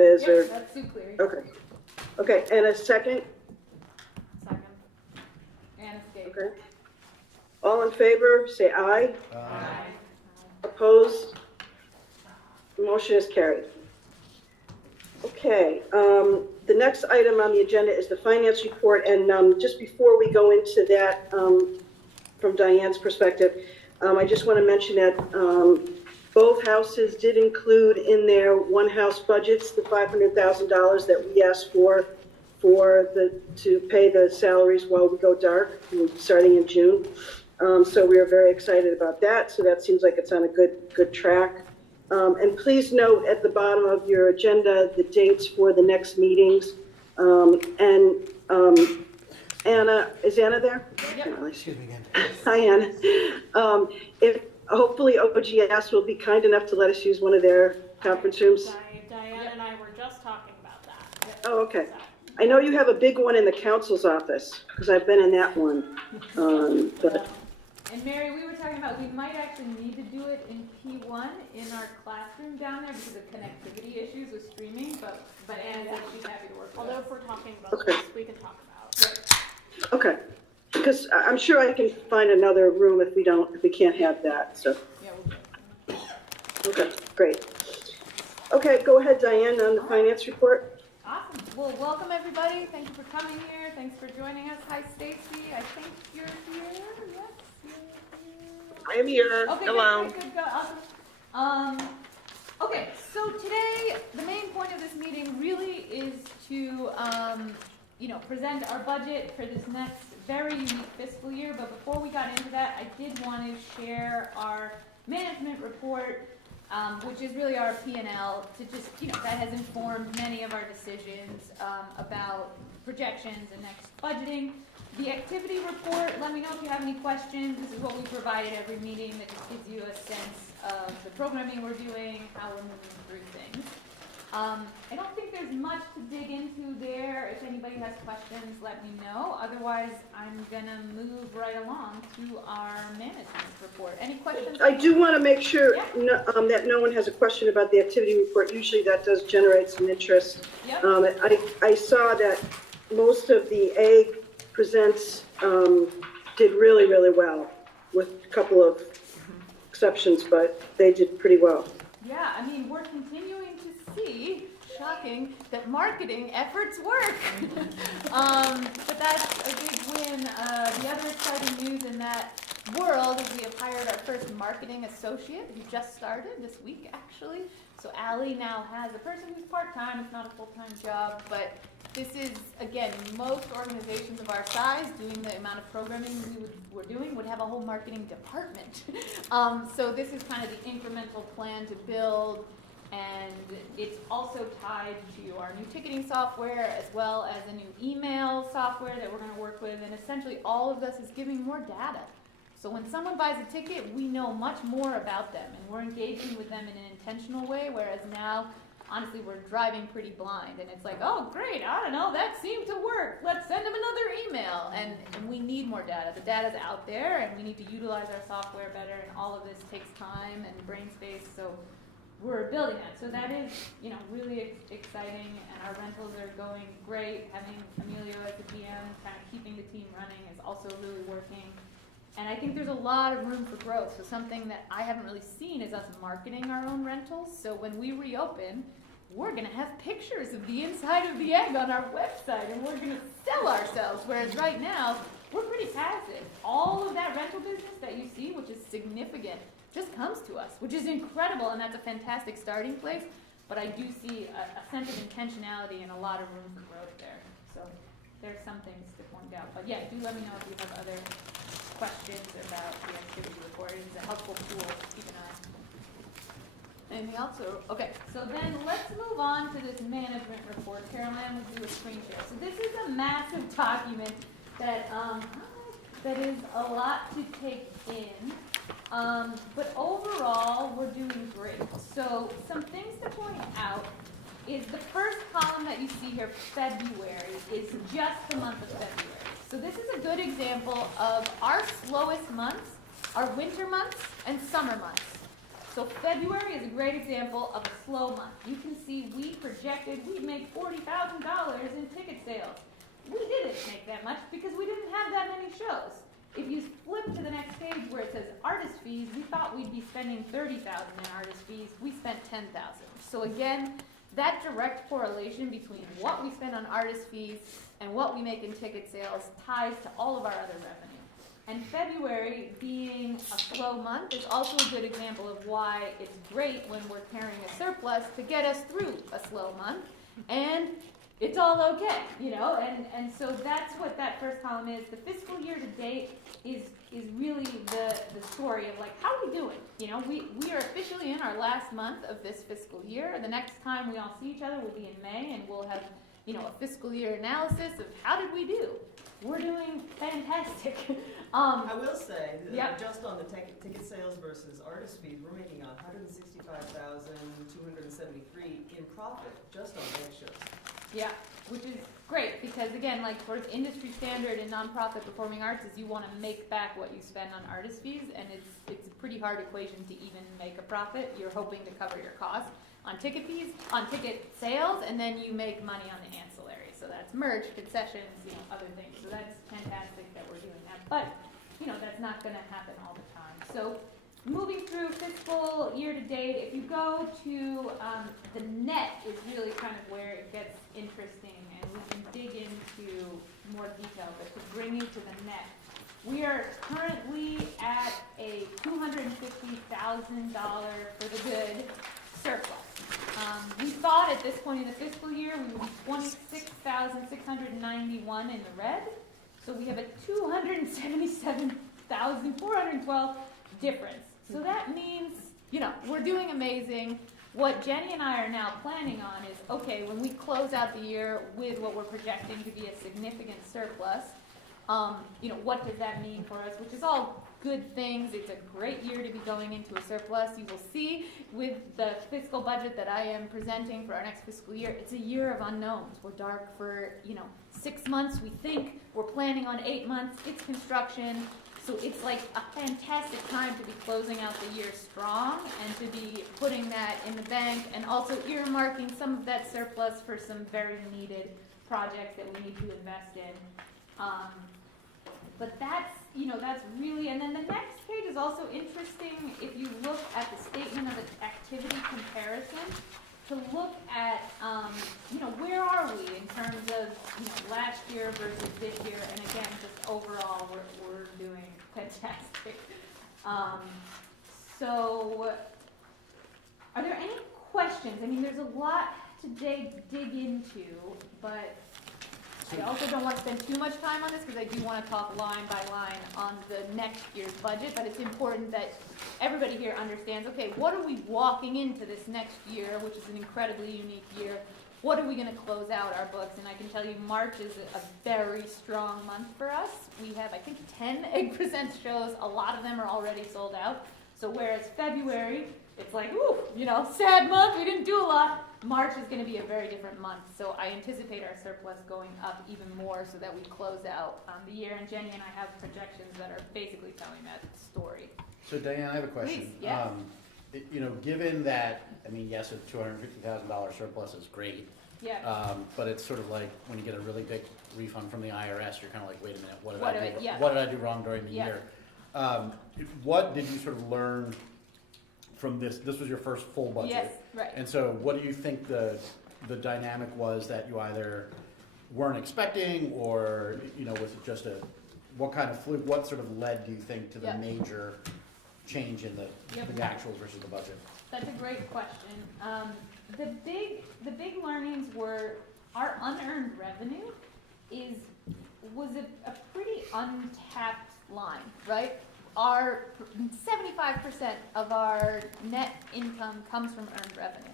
that is, or? Yep, that's Sue Cleary. Okay. Okay, and a second? Second. And escape. Okay. All in favor, say aye. Aye. Opposed? The motion is carried. Okay, the next item on the agenda is the finance report, and just before we go into that, from Diane's perspective, I just want to mention that both houses did include in their one-house budgets the $500,000 that we asked for to pay the salaries while we go dark, starting in June. So we are very excited about that. So that seems like it's on a good track. And please note at the bottom of your agenda the dates for the next meetings. Anna, is Anna there? Yep. Excuse me again. Hi, Anna. If hopefully OGS will be kind enough to let us use one of their conference rooms. Diane and I were just talking about that. Oh, okay. I know you have a big one in the council's office because I've been in that one. But And Mary, we were talking about, we might actually need to do it in P1 in our classroom down there because of connectivity issues with streaming, but Anne said she's happy to work with Although us. if we're talking about Okay. this, we can talk about it. okay, because I'm sure I can find another room if we can't have that. So Yeah, we'll do it. okay, great. Okay, go ahead, Diane, on the finance report. Awesome. Well, welcome everybody. Thank you for coming here. Thanks for joining us. Hi, Stacy. I think you're here. Yes, you're here. I'm here. Okay, Hello. good, awesome. Okay, so today, the main point of this meeting really is to, present our budget for this next very unique fiscal year. But before we got into that, I did want to share our management report, which is really our P&L, to just, that has informed many of our decisions about projections and next budgeting. The activity report, let me know if you have any questions. This is what we provide at every meeting that just gives you a sense of the programming we're doing, how we're moving through things. I don't think there's much to dig into there. If anybody has questions, let me know. Otherwise, I'm gonna move right along to our management report. Any questions? I do want to make sure that no one has a question about the activity report. Usually that does generate some interest. Yep. I saw that most of the ag presents did really, really well, with a couple of exceptions, but they did pretty well. Yeah, I mean, we're continuing to see, shocking, that marketing efforts work. But that's a big win. The other exciting news in that world is we have hired our first marketing associate who just started this week, actually. So Allie now has a person who's part-time. It's not a full-time job, but this is, again, most organizations of our size doing the amount of programming we're doing would have a whole marketing department. So this is kind of the incremental plan to build, and it's also tied to our new ticketing software as well as a new email software that we're going to work with, and essentially all of this is giving more data. So when someone buys a ticket, we know much more about them, and we're engaging with them in an intentional way, whereas now, honestly, we're driving pretty blind, and it's like, oh, great, I don't know, that seemed to work. Let's send them another email, and we need more data. The data's out there, and we need to utilize our software better, and all of this takes time and brain space, so we're building that. So that is, really exciting, and our rentals are going great. Having Emilio as the GM, kind of keeping the team running is also really working. And I think there's a lot of room for growth. So something that I haven't really seen is us marketing our own rentals. So when we reopen, we're going to have pictures of the inside of the egg on our website, and we're going to sell ourselves. Whereas right now, we're pretty passive. All of that rental business that you see, which is significant, just comes to us, which is incredible, and that's a fantastic starting place. But I do see a sense of intentionality and a lot of room for growth there. So there's some things to point out. But yeah, do let me know if you have other questions about the activity report. It's a helpful tool. Keep an eye. Anything else? Okay, so then let's move on to this management report. Caroline will do a screen share. So this is a massive document that that is a lot to take in. But overall, we're doing great. So some things to point out is the first column that you see here, February, is just the month of February. So this is a good example of our slowest months, our winter months, and summer months. So February is a great example of a slow month. You can see we projected we'd make $40,000 in ticket sales. We didn't make that much because we didn't have that many shows. If you flip to the next page where it says artist fees, we thought we'd be spending $30,000 in artist fees. We spent $10,000. So again, that direct correlation between what we spend on artist fees and what we make in ticket sales ties to all of our other revenue. And February being a slow month is also a good example of why it's great when we're carrying a surplus to get us through a slow month. And it's all okay, you know, and so that's what that first column is. The fiscal year to date is really the story of like, how are we doing? You know, we are officially in our last month of this fiscal year. The next time we all see each other will be in May, and we'll have, you know, a fiscal year analysis of how did we do. We're doing fantastic. I will say, that Yep. just on the ticket sales versus artist fees, we're making $165,273 in profit just on egg shows. Yeah, which is great because again, like sort of industry standard in nonprofit performing arts is you want to make back what you spend on artist fees, and it's a pretty hard equation to even make a profit. You're hoping to cover your costs on ticket fees, on ticket sales, and then you make money on the ancillary. So that's merch, concessions, you know, other things. So that's fantastic that we're doing that. But you know, that's not going to happen all the time. So moving through fiscal year to date, if you go to the net is really kind of where it gets interesting, and we can dig into more detail, but to bring you to the net, we are currently at a $250,000 for the good surplus. We thought at this point in the fiscal year we would be 26,691 in the red, so we have a 277,412 difference. So that means, you know, we're doing amazing. What Jenny and I are now planning on is, okay, when we close out the year with what we're projecting to be a significant surplus, you know, what does that mean for us? Which is all good things. It's a great year to be going into a surplus. You will see with the fiscal budget that I am presenting for our next fiscal year, it's a year of unknowns. We're dark for, you know, 6 months, we think. We're planning on 8 months. It's construction. So it's like a fantastic time to be closing out the year strong and to be putting that in the bank and also earmarking some of that surplus for some very needed projects that we need to invest in. But that's, you know, that's really, and then the next page is also interesting if you look at the statement of activity comparison, to look at, you know, where are we in terms of, you know, last year versus this year, and again, just overall, we're doing fantastic. So, are there any questions? I mean, there's a lot to dig into, but I also don't want to spend too much time on this because I do want to talk line by line on the next year's budget, but it's important that everybody here understands, okay, what are we walking into this next year, which is an incredibly unique year? What are we going to close out our books? And I can tell you March is a very strong month for us. We have, I think, 10 Egg Presents shows. A lot of them are already sold out. So whereas February, it's like, ooh, you know, sad month, we didn't do a lot. March is going to be a very different month, so I anticipate our surplus going up even more so that we close out the year. And Jenny and I have projections that are basically telling that story. So Diane, I have a question. Please, yes. You know, given that, I mean, yes, a $250,000 surplus is great, Yeah. but it's sort of like when you get a really big refund from the IRS, you're kind of like, wait a minute, what did I do wrong during the year? What did you sort of learn from this? This was your first full budget. Yes, right. And so what do you think the dynamic was that you either weren't expecting, or, you know, was it just what kind of fluke, what sort of led, do you think, to the major change in the actuals versus the budget? That's a great question. The big learnings were our unearned revenue was a pretty untapped line, right? Our 75% of our net income comes from earned revenue.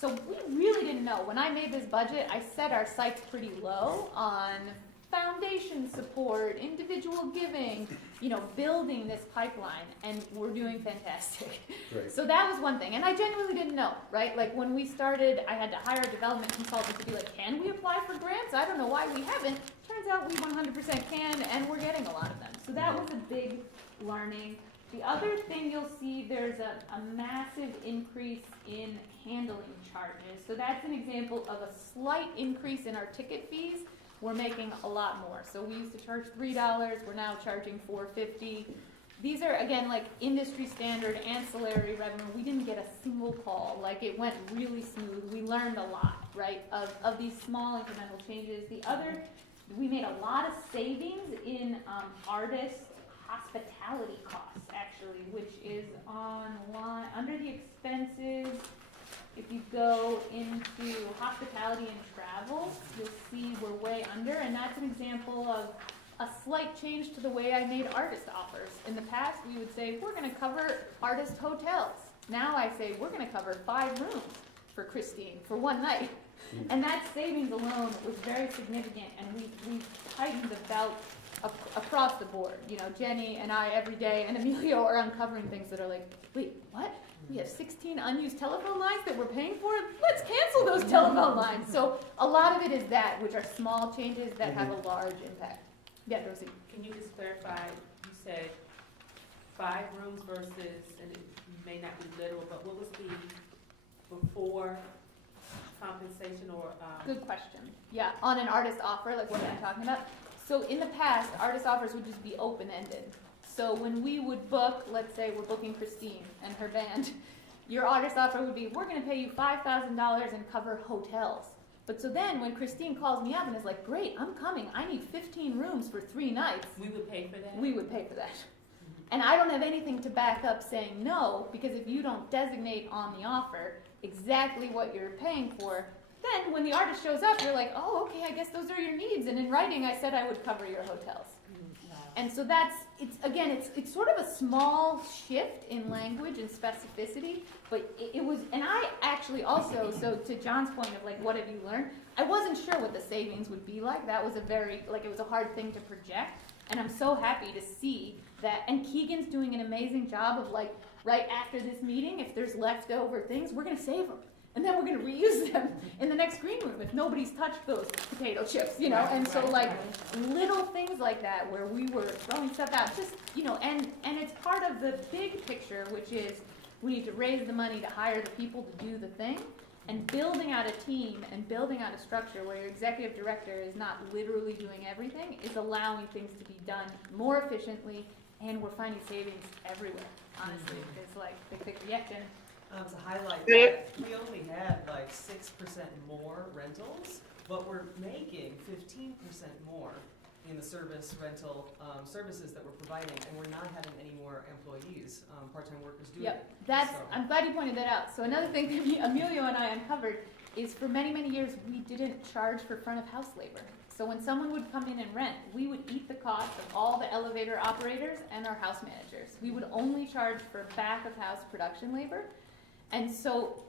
So we really didn't know. When I made this budget, I set our sights pretty low on foundation support, individual giving, you know, building this pipeline, and we're doing fantastic. Great. So that was one thing, and I genuinely didn't know, right? Like when we started, I had to hire a development consultant to be like, can we apply for grants? I don't know why we haven't. Turns out we 100% can, and we're getting a lot of them. So that was a big learning. The other thing you'll see, there's a massive increase in handling charges. So that's an example of a slight increase in our ticket fees. We're making a lot more. So we used to charge $3, we're now charging $4.50. These are, again, like industry standard ancillary revenue. We didn't get a single call. Like, it went really smooth. We learned a lot, right, of these small incremental changes. The other, we made a lot of savings in artist hospitality costs, actually, which is on line, under the expenses. If you go into hospitality and travel, you'll see we're way under, and that's an example of a slight change to the way I made artist offers. In the past, we would say, we're gonna cover artist hotels. Now I say, we're gonna cover 5 rooms for Christine for one night. And that savings alone was very significant, and we tightened the belt across the board. You know, Jenny and I every day, and Emilio are uncovering things that are like, wait, what? We have 16 unused telephone lines that we're paying for? Let's cancel those telephone lines. So a lot of it is that, which are small changes that have a large impact. Yeah, Rosie. Can you just clarify, you said 5 rooms versus, and it may not be literal, but what was the before compensation or? Good question. Yeah, on an artist offer, like what I'm talking about. So in the past, artist offers would just be open-ended. So when we would book, let's say we're booking Christine and her band, your artist offer would be, we're gonna pay you $5,000 and cover hotels. But so then when Christine calls me up and is like, great, I'm coming, I need 15 rooms for 3 nights. We would pay for that? We would pay for that. And I don't have anything to back up saying no, because if you don't designate on the offer exactly what you're paying for, then when the artist shows up, you're like, oh, okay, I guess those are your needs. And in writing, I said I would cover your hotels. And so it's sort of a small shift in language and specificity, but it was, and I actually also, so to John's point of like, what have you learned? I wasn't sure what the savings would be like. That was it was a hard thing to project. And I'm so happy to see that, and Keegan's doing an amazing job of like, right after this meeting, if there's leftover things, we're gonna save them. And then we're gonna reuse them in the next green room if nobody's touched those potato chips, you know? And so like little things like that where we were throwing stuff out, just, you know, and it's part of the big picture, which is we need to raise the money to hire the people to do the thing, and building out a team and building out a structure where your executive director is not literally doing everything is allowing things to be done more efficiently, and we're finding savings everywhere, honestly. It's like, big picture, yeah, Jen? To highlight that, we only had like 6% more rentals, but we're making 15% more in the service rental services that we're providing, and we're not having any more employees, part-time workers doing it. Yep, So- I'm glad you pointed that out. So another thing that Emilio and I uncovered is for many, many years, we didn't charge for front of house labor. So when someone would come in and rent, we would eat the cost of all the elevator operators and our house managers. We would only charge for back of house production labor. And so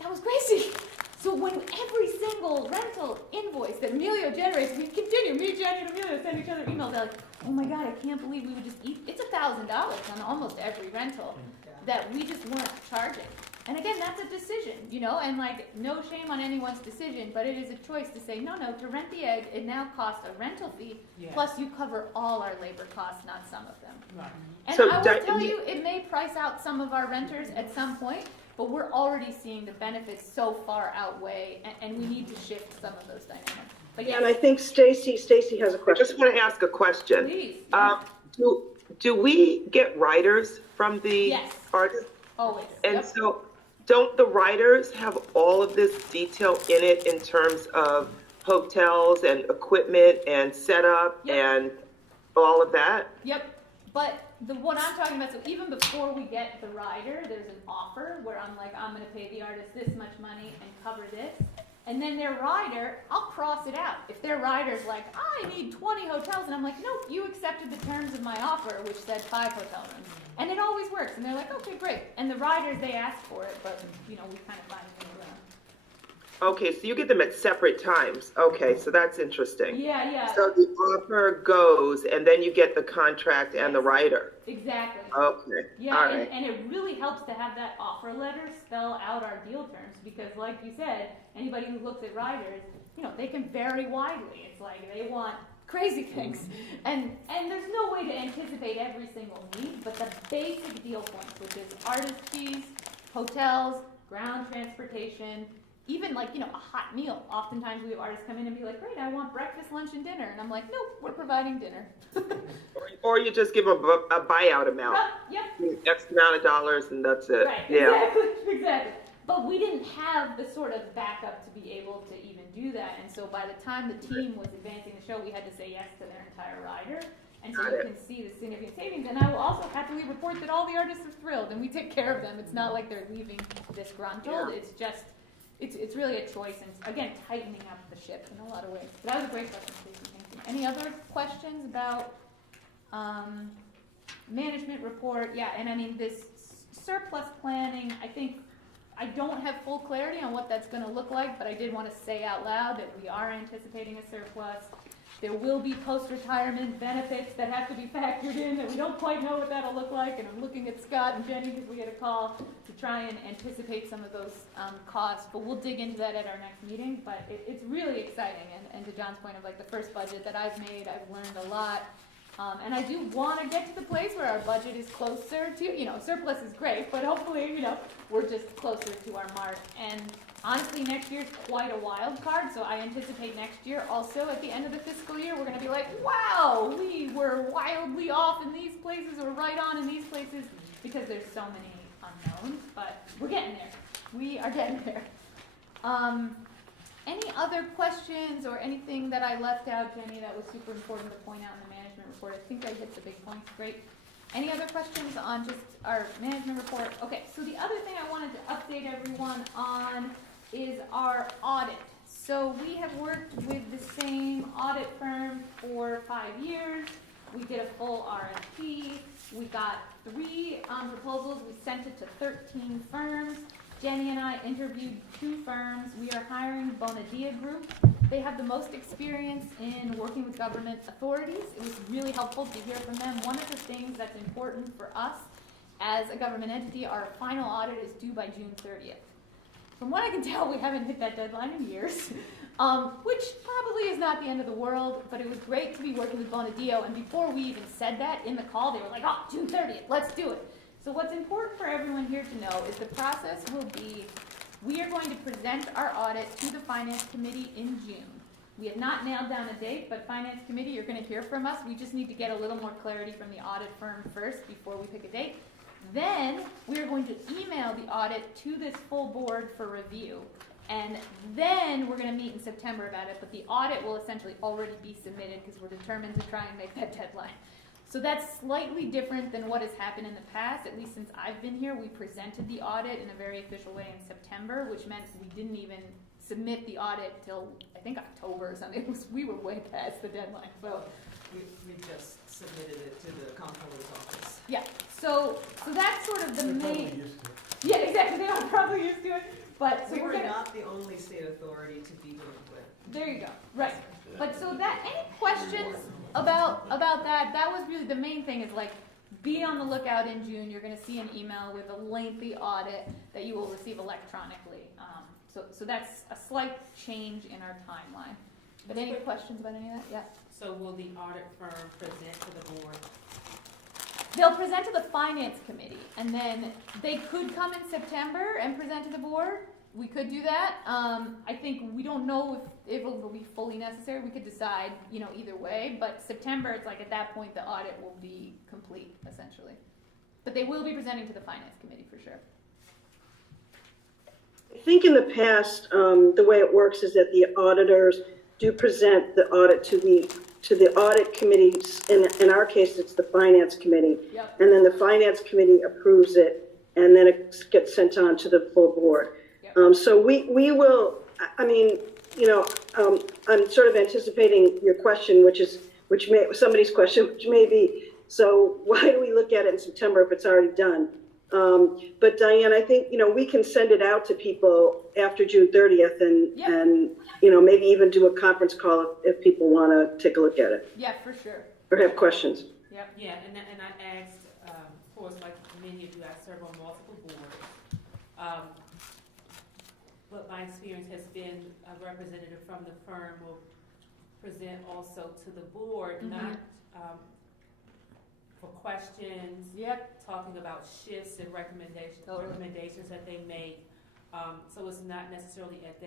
that was crazy. So when every single rental invoice that Emilio generates, we continue, me, Jenny, and Emilio send each other emails. They're like, oh my God, I can't believe we would just eat. It's $1,000 on almost every rental that we just weren't charging. And again, that's a decision, you know, and like no shame on anyone's decision, but it is a choice to say, no, to rent the egg, it now costs a rental fee, plus you cover all our labor costs, not some of them. Right. And So I will tell you, it may price out some of our renters at some point, but we're already seeing the benefits so far outweigh, and we need to shift some of those dynamics. But And I think Stacy has a I question. just want to ask a question. please, Do we get writers from the Yes. artists? always. And Yep. so, don't the writers have all of this detail in it in terms of hotels and equipment and setup Yep. and all of that? Yep, but what I'm talking about, so even before we get the rider, there's an offer where I'm like, I'm gonna pay the artist this much money and cover this. And then their rider, I'll cross it out. If their rider's like, I need 20 hotels, and I'm like, nope, you accepted the terms of my offer, which said 5 hotel rooms. And it always works, and they're like, okay, great. And the riders, they ask for it, but, you know, we kind of find things around. Okay, so you get them at separate times. Okay, so that's interesting. Yeah, So the offer goes, and then you get the contract and the writer. exactly. Okay, Yeah, all and, right. and it really helps to have that offer letter spell out our deal terms, because like you said, anybody who looks at riders, you know, they can vary widely. It's like they want crazy things. And there's no way to anticipate every single need, but the basic deal points, which is artist fees, hotels, ground transportation, even like, a hot meal. Oftentimes we have artists come in and be like, great, I want breakfast, lunch, and dinner. And I'm like, nope, we're providing dinner. Or you just give a buyout amount, Yep. X amount of dollars, and that's it. Right, Yeah. exactly. But we didn't have the sort of backup to be able to even do that. And so by the time the team was advancing the show, we had to say yes to their entire rider. And so Got you it. can see the significant savings. And I will also happily report that all the artists are thrilled and we take care of them. It's not like they're leaving disgruntled. Yeah. It's just, it's really a choice and, again, tightening up the ship in a lot of ways. But that was a great question, Stacey. Thank you. Any other questions about management report? Yeah, and I mean, this surplus planning, I don't have full clarity on what that's gonna look like, but I did wanna say out loud that we are anticipating a surplus. There will be post-retirement benefits that have to be factored in that we don't quite know what that'll look like, and I'm looking at Scott and Jenny because we get a call to try and anticipate some of those costs, but we'll dig into that at our next meeting. But it's really exciting, and to John's point of like the first budget that I've made, I've learned a lot. And I do want to get to the place where our budget is closer to, surplus is great, but hopefully, we're just closer to our mark. And honestly, next year's quite a wild card, so I anticipate next year also at the end of the fiscal year, we're going to be like, wow, we were wildly off in these places or right on in these places because there's so many unknowns, but we're getting there. We are getting there. Any other questions or anything that I left out, Jenny, that was super important to point out in the management report? I think I hit the big points. Great. Any other questions on just our management report? Okay, so the other thing I wanted to update everyone on is our audit. So we have worked with the same audit firm for 5 years. We did a full RFP. We got 3 proposals. We sent it to 13 firms. Jenny and I interviewed 2 firms. We are hiring Bonadia Group. They have the most experience in working with government authorities. It was really helpful to hear from them. One of the things that's important for us as a government entity, our final audit is due by June 30th. From what I can tell, we haven't hit that deadline in years, which probably is not the end of the world, but it was great to be working with Bonadio. And before we even said that in the call, they were like, oh, June 30th, let's do it. So what's important for everyone here to know is the process will be, we are going to present our audit to the Finance Committee in June. We have not nailed down a date, but Finance Committee, you're going to hear from us. We just need to get a little more clarity from the audit firm first before we pick a date. Then we are going to email the audit to this full board for review. And then we're going to meet in September about it, but the audit will essentially already be submitted because we're determined to try and make that deadline. So that's slightly different than what has happened in the past. At least since I've been here, we presented the audit in a very official way in September, which meant we didn't even submit the audit till, I think, October or something. We were way past the deadline. So We just submitted it to the comptroller's office. yeah, so that's sort of the They're main. probably used to it. Yeah, exactly. They are probably used to it, but so We we're were gonna. not the only state authority to be delinquent. There you go. Right. But so that any questions about that? That was really the main thing. Is like be on the lookout in June. You're going to see an email with a lengthy audit that you will receive electronically. So that's a slight change in our timeline. But any questions about any of that? Yeah. So will the audit firm present to the board? They'll present to the Finance Committee, and then they could come in September and present to the board. We could do that. I think we don't know if it will be fully necessary. We could decide, either way. But September, it's like at that point the audit will be complete, essentially. But they will be presenting to the Finance Committee for sure. I think in the past, the way it works is that the auditors do present the audit to the audit committees. In our case, it's the Finance Committee. Yep. And then the Finance Committee approves it, and then it gets sent on to the full board. Yep. So we will, I'm sort of anticipating your question, somebody's question, which may be, so why do we look at it in September if it's already done? But Diane, I think, we can send it out to people after June 30th and maybe even do a conference call if people want to take a look at it Yeah, for sure. or have questions. Yep. Yeah, and I asked, of course, like many of you, I serve on multiple boards. But my experience has been a representative from the firm will present also to the board, Mhm. not, for questions, Yep. talking about shifts and Totally. recommendations that they make. So it's not necessarily at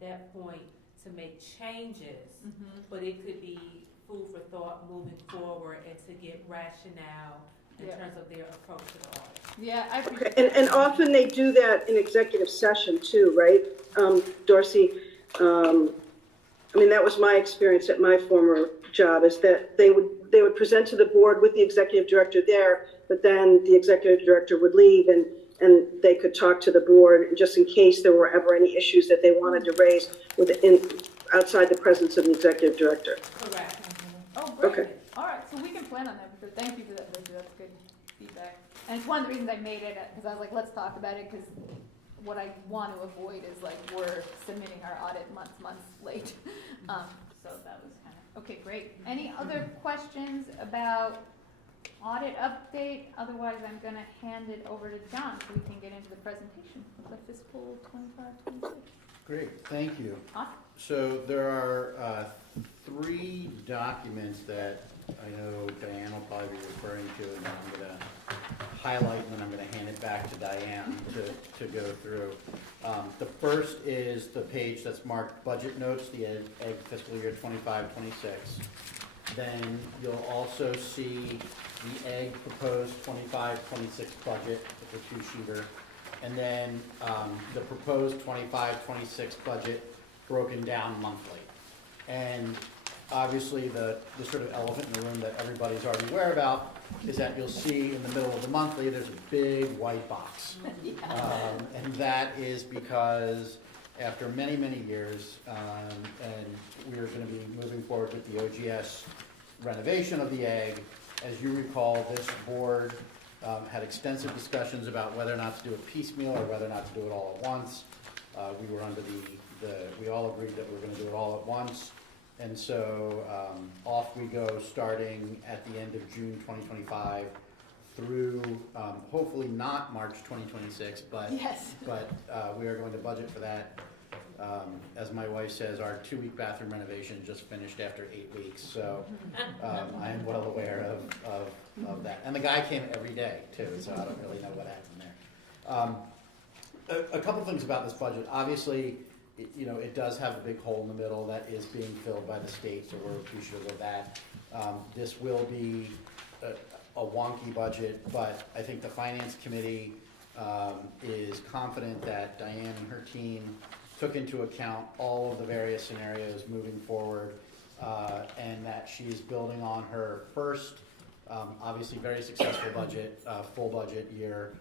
that point to make changes, Mhm. but it could be food for thought moving forward and to get rationale in Yeah. terms of their approach to the audit. Yeah, I Okay, appreciate and that. often they do that in executive session too, right, Darcy? I mean, that was my experience at my former job, is that they would present to the board with the executive director there, but then the executive director would leave and they could talk to the board just in case there were ever any issues that they wanted to raise outside the presence of the executive director. Correct. Oh, great. Okay. All right, so we can plan on that, because thank you for that, Lindsay, that's good feedback. And it's one of the reasons I made it, because I was like, let's talk about it, because what I want to avoid is like, we're submitting our audit months late. So that was kind of, okay, great. Any other questions about audit update? Otherwise, I'm gonna hand it over to John, so we can get into the presentation of the fiscal 25-26. Great, thank you. Awesome. So there are 3 documents that I know Diane will probably be referring to, and I'm going to highlight, and then I'm going to hand it back to Diane to go through. The first is the page that's marked Budget Notes, the Egg Fiscal Year 25-26. Then you'll also see the Egg Proposed 25-26 Budget, the 2-sheeter. And then the proposed 25-26 budget broken down monthly. And obviously the sort of elephant in the room that everybody's already aware about is that you'll see in the middle of the monthly, there's a big white box. And that is because after many, many years, and we are going to be moving forward with the OGS renovation of the Egg. As you recall, this board had extensive discussions about whether or not to do it piecemeal or whether or not to do it all at once. We were under we all agreed that we were going to do it all at once. And so off we go, starting at the end of June 2025 through hopefully not March 2026, but Yes. but we are going to budget for that. As my wife says, our 2-week bathroom renovation just finished after 8 weeks, so I am well aware of that. And the guy came every day too, so I don't really know what happened there. A couple things about this budget. Obviously, it does have a big hole in the middle that is being filled by the state, so we're appreciative of that. This will be a wonky budget, but I think the Finance Committee is confident that Diane and her team took into account all of the various scenarios moving forward, and that she's building on her first, obviously very successful budget, full budget year,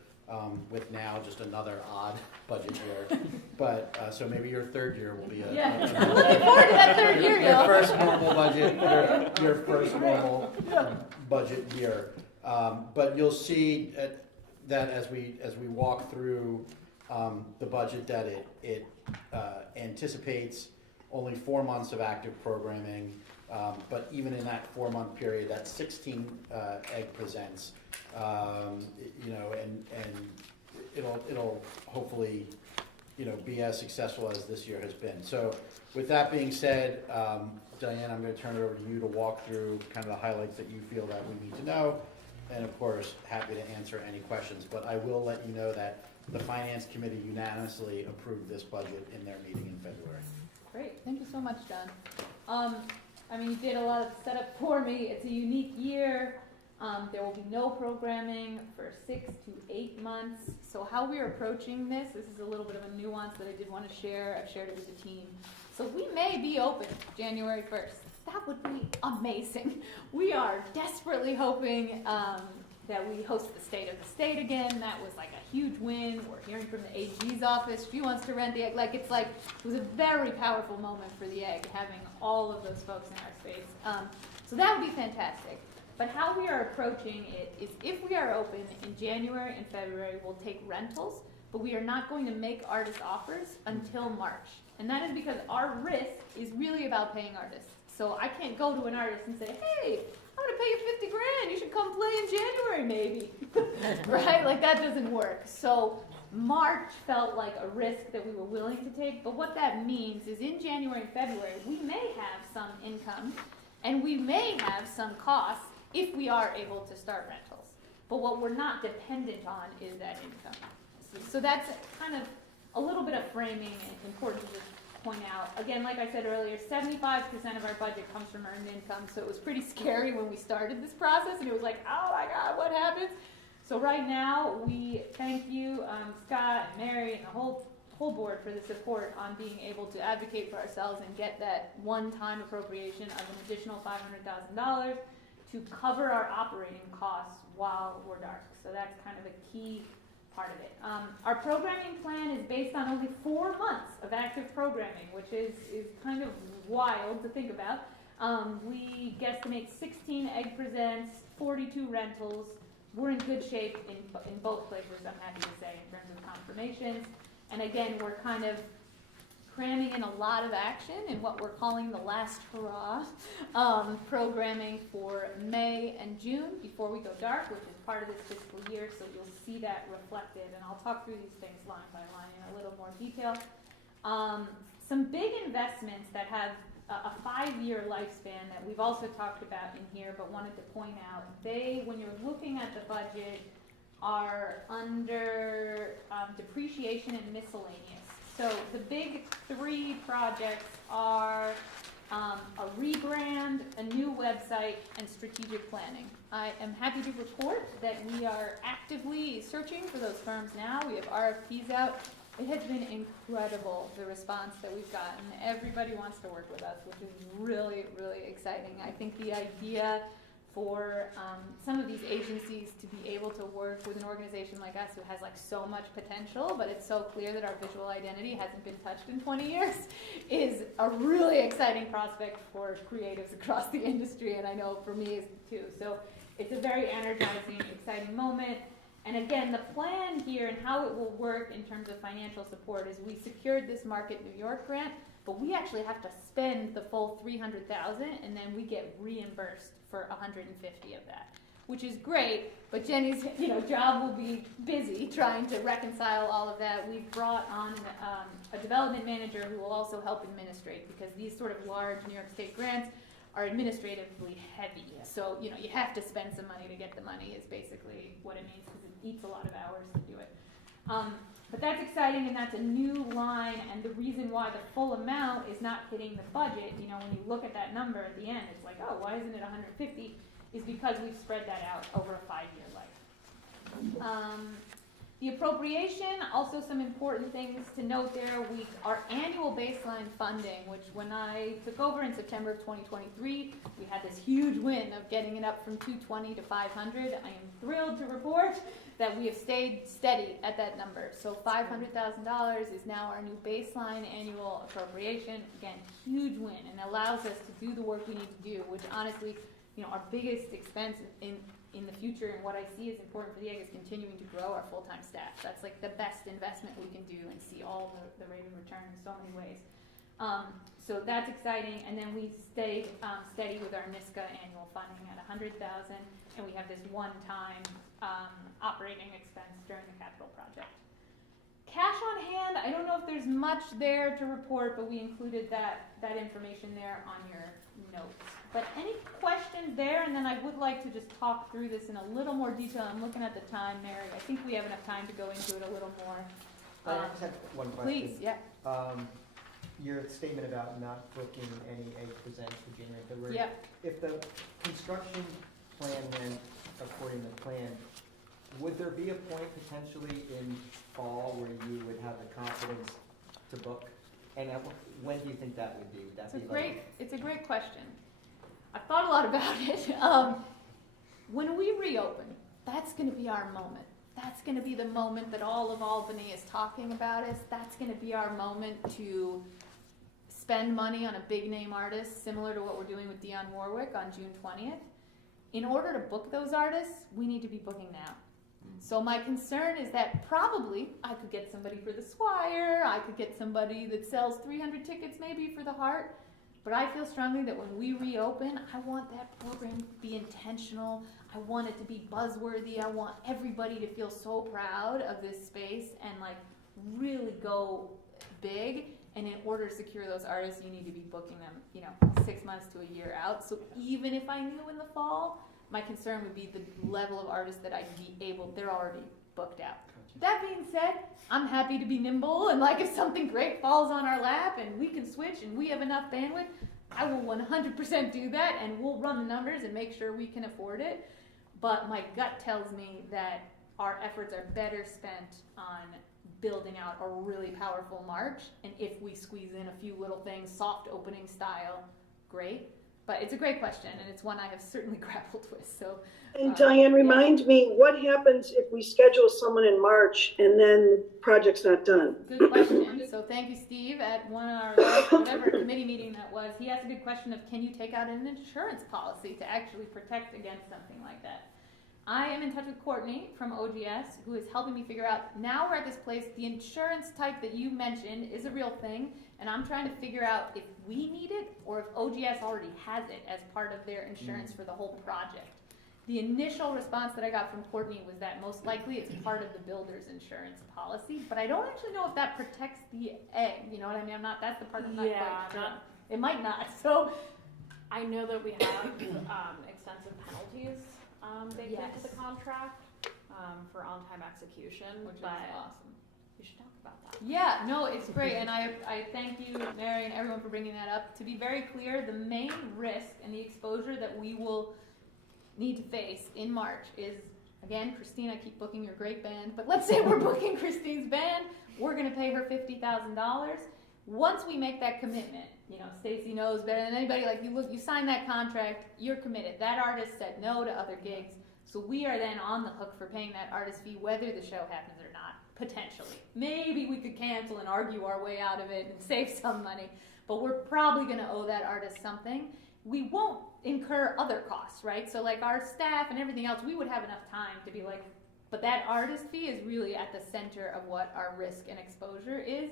with now just another odd budget year. But, so maybe your third year will be Yeah, looking forward to that third year, your yo. first normal budget, your first normal budget year. But you'll see that as we walk through the budget, that it anticipates only 4 months of active programming, but even in that 4-month period, that 16 Egg presents, and it'll hopefully be as successful as this year has been. So with that being said, Diane, I'm going to turn it over to you to walk through kind of the highlights that you feel that we need to know, and of course, happy to answer any questions. But I will let you know that the Finance Committee unanimously approved this budget in their meeting in February. Great, thank you so much, John. I mean, you did a lot of setup for me. It's a unique year. There will be no programming for 6 to 8 months. So how we're approaching this is a little bit of a nuance that I did want to share. I've shared it with the team. So we may be open January 1st. That would be amazing. We are desperately hoping that we host the State of the State again. That was like a huge win. We're hearing from the AG's office. She wants to rent the Egg. It was a very powerful moment for the Egg, having all of those folks in our space. So that would be fantastic. But how we are approaching it is, if we are open in January and February, we'll take rentals, but we are not going to make artist offers until March. And that is because our risk is really about paying artists. So I can't go to an artist and say, hey, I'm gonna pay you 50 grand, you should come play in January maybe. Right? That doesn't work. So March felt like a risk that we were willing to take, but what that means is in January and February, we may have some income and we may have some costs if we are able to start rentals. But what we're not dependent on is that income. So that's kind of a little bit of framing and important to just point out. Again, like I said earlier, 75% of our budget comes from earned income, so it was pretty scary when we started this process, and it was like, oh my God, what happens? So right now, we thank you, Scott and Mary and the whole board for the support on being able to advocate for ourselves and get that one-time appropriation of an additional $500,000 to cover our operating costs while we're dark. So that's kind of a key part of it. Our programming plan is based on only 4 months of active programming, which is kind of wild to think about. We guesstimate 16 Egg Presents, 42 rentals. We're in good shape in both places, I'm happy to say, in terms of confirmations. And again, we're kind of cramming in a lot of action in what we're calling the last hurrah programming for May and June before we go dark, which is part of this fiscal year, so you'll see that reflected, and I'll talk through these things line by line in a little more detail. Some big investments that have a 5-year lifespan that we've also talked about in here, but wanted to point out, when you're looking at the budget, are under depreciation and miscellaneous. So the big 3 projects are a rebrand, a new website, and strategic planning. I am happy to report that we are actively searching for those firms now. We have RFPs out. It has been incredible, the response that we've gotten. Everybody wants to work with us, which is really, really exciting. I think the idea for some of these agencies to be able to work with an organization like us who has like so much potential, but it's so clear that our visual identity hasn't been touched in 20 years, is a really exciting prospect for creatives across the industry, and I know for me too. So it's a very energizing, exciting moment. And again, the plan here and how it will work in terms of financial support is we secured this Market New York grant, but we actually have to spend the full $300,000 and then we get reimbursed for $150 of that, which is great. But Jenny's job will be busy trying to reconcile all of that. We've brought on a development manager who will also help administrate, because these sort of large New York State grants are administratively heavy. So you have to spend some money to get the money is basically what it means, because it eats a lot of hours to do it. But that's exciting, and that's a new line, and the reason why the full amount is not hitting the budget, when you look at that number at the end, it's like, oh, why isn't it 150, is because we've spread that out over a 5-year life. The appropriation, also some important things to note there. Our annual baseline funding, which when I took over in September of 2023, we had this huge win of getting it up from 220 to 500. I am thrilled to report that we have stayed steady at that number. So $500,000 is now our new baseline annual appropriation. Again, huge win, and allows us to do the work we need to do, which honestly, our biggest expense in the future, and what I see is important for the Egg, is continuing to grow our full-time staff. That's like the best investment we can do and see all the rate of return in so many ways. So that's exciting, and then we stayed steady with our NISCA annual funding at $100,000, and we have this one-time operating expense during the capital project. Cash on hand, I don't know if there's much there to report, but we included that information there on your notes. But any questions there? And then I would like to just talk through this in a little more detail. I'm looking at the time, Mary. I think we have enough time to go into it a little more. I just have one question. Please, yeah. Your statement about not booking any Egg Presents for January and February. Yeah. If the construction plan went according to plan, would there be a point potentially in fall where you would have the confidence to book? And when do you think that would be? Would that It's a great question. I've thought a lot about it. When we reopen, that's going to be our moment. That's going to be the moment that all of Albany is talking about us. That's going to be our moment to spend money on a big name artist, similar to what we're doing with Dionne Warwick on June 20th. In order to book those artists, we need to be booking now. So my concern is that probably I could get somebody for the Squire, I could get somebody that sells 300 tickets maybe for the Heart, But I feel strongly that when we reopen, I want that program to be intentional. I want it to be buzzworthy. I want everybody to feel so proud of this space and like really go big. And in order to secure those artists, you need to be booking them, 6 months to a year out. So even if I knew in the fall, my concern would be the level of artists that I'd be able, they're already booked out. That being said, I'm happy to be nimble, and like if something great falls on our lap and we can switch and we have enough bandwidth, I will 100% do that, and we'll run the numbers and make sure we can afford it. But my gut tells me that our efforts are better spent on building out a really powerful March, and if we squeeze in a few little things, soft opening style, great. But it's a great question, and it's one I have certainly grappled with. So, And Diane, remind me, what happens if we schedule someone in March and then the project's not done? good question. So thank you, Steve. At one of our last, whatever committee meeting that was, he asked a good question of, can you take out an insurance policy to actually protect against something like that? I am in touch with Courtney from OGS, who is helping me figure out, now we're at this place, the insurance type that you mentioned is a real thing, and I'm trying to figure out if we need it or if OGS already has it as part of their insurance for the whole project. The initial response that I got from Courtney was that most likely it's part of the builder's insurance policy, but I don't actually know if that protects the egg, you know what I mean? That's the part I'm not quite sure. It might not, so. I know that we have extensive penalties baked Yes. into the contract for on-time execution, Which is but awesome. we should talk about that. Yeah, no, it's great, and I thank you, Mary, and everyone for bringing that up. To be very clear, the main risk and the exposure that we will need to face in March is, again, Christine, I keep booking your great band, but let's say we're booking Christine's band, we're gonna pay her $50,000. Once we make that commitment, Stacy knows better than anybody, like you sign that contract, you're committed. That artist said no to other gigs, so we are then on the hook for paying that artist fee whether the show happens or not, potentially. Maybe we could cancel and argue our way out of it and save some money, but we're probably gonna owe that artist something. We won't incur other costs, right? So like our staff and everything else, we would have enough time to be like, but that artist fee is really at the center of what our risk and exposure is.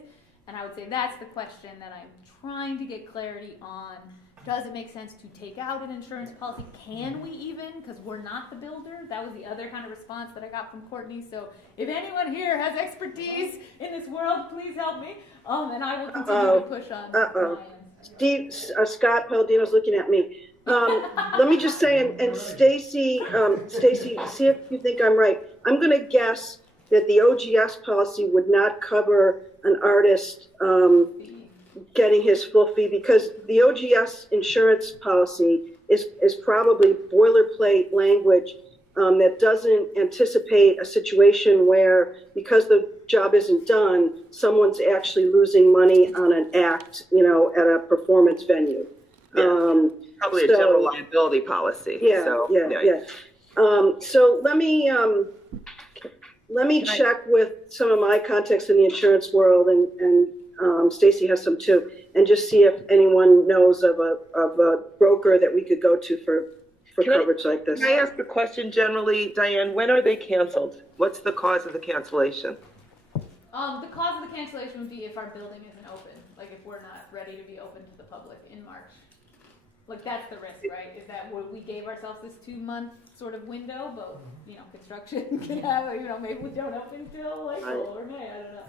And I would say that's the question that I'm trying to get clarity on. Does it make sense to take out an insurance policy? Can we even? Because we're not the builder. That was the other kind of response that I got from Courtney. So if anyone here has expertise in this world, please help me. And I will continue to push on. Steve, Scott Palladino's looking at me. Let me just say, and Stacy, see if you think I'm right. I'm going to guess that the OGS policy would not cover an artist getting his full fee, because the OGS insurance policy is probably boilerplate language that doesn't anticipate a situation where, because the job isn't done, someone's actually losing money on an act, at a performance venue. Yeah. Probably a general liability policy. Yeah, so, yeah. So let me check with some of my contacts in the insurance world, and Stacy has some too, and just see if anyone knows of a broker that we could go to for coverage like this. Can I ask the question generally, Diane? When are they canceled? What's the cause of the cancellation? The cause of the cancellation would be if our building isn't open, like if we're not ready to be open to the public in March. Like that's the risk, right? Is that we gave ourselves this 2-month sort of window, but construction can have, maybe we don't open till April or May, I don't know.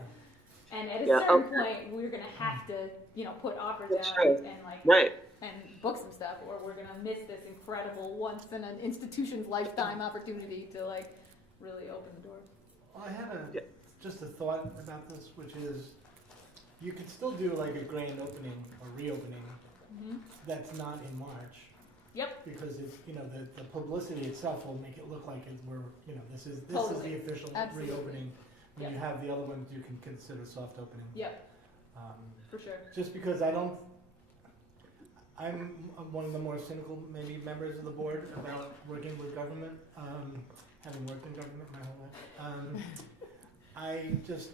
And at a certain point, we're gonna have to, put offers out and and book some stuff, or we're gonna miss this incredible once in an institution's lifetime opportunity to really open the door. Well, I had just a thought about this, which is you could still do like a grand opening or reopening that's not in March. Yep. Because it's, the publicity itself will make it look like this is Totally. the official Absolutely. reopening. When you have the other ones, you can consider soft opening. Yep. For sure. Just because I'm one of the more cynical maybe members of the board about working with government, having worked in government my whole life.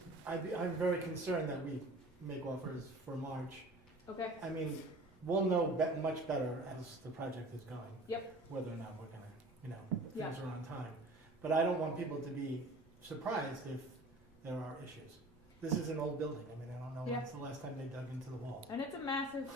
I'm very concerned that we make offers for March. Okay. I mean, we'll know much better as the project is going. Yep. Whether or not we're gonna, things are on time. But I don't want people to be surprised if there are issues. this is an old building. I mean, I don't know Yeah. when's the last time they dug into the wall. And it's a massive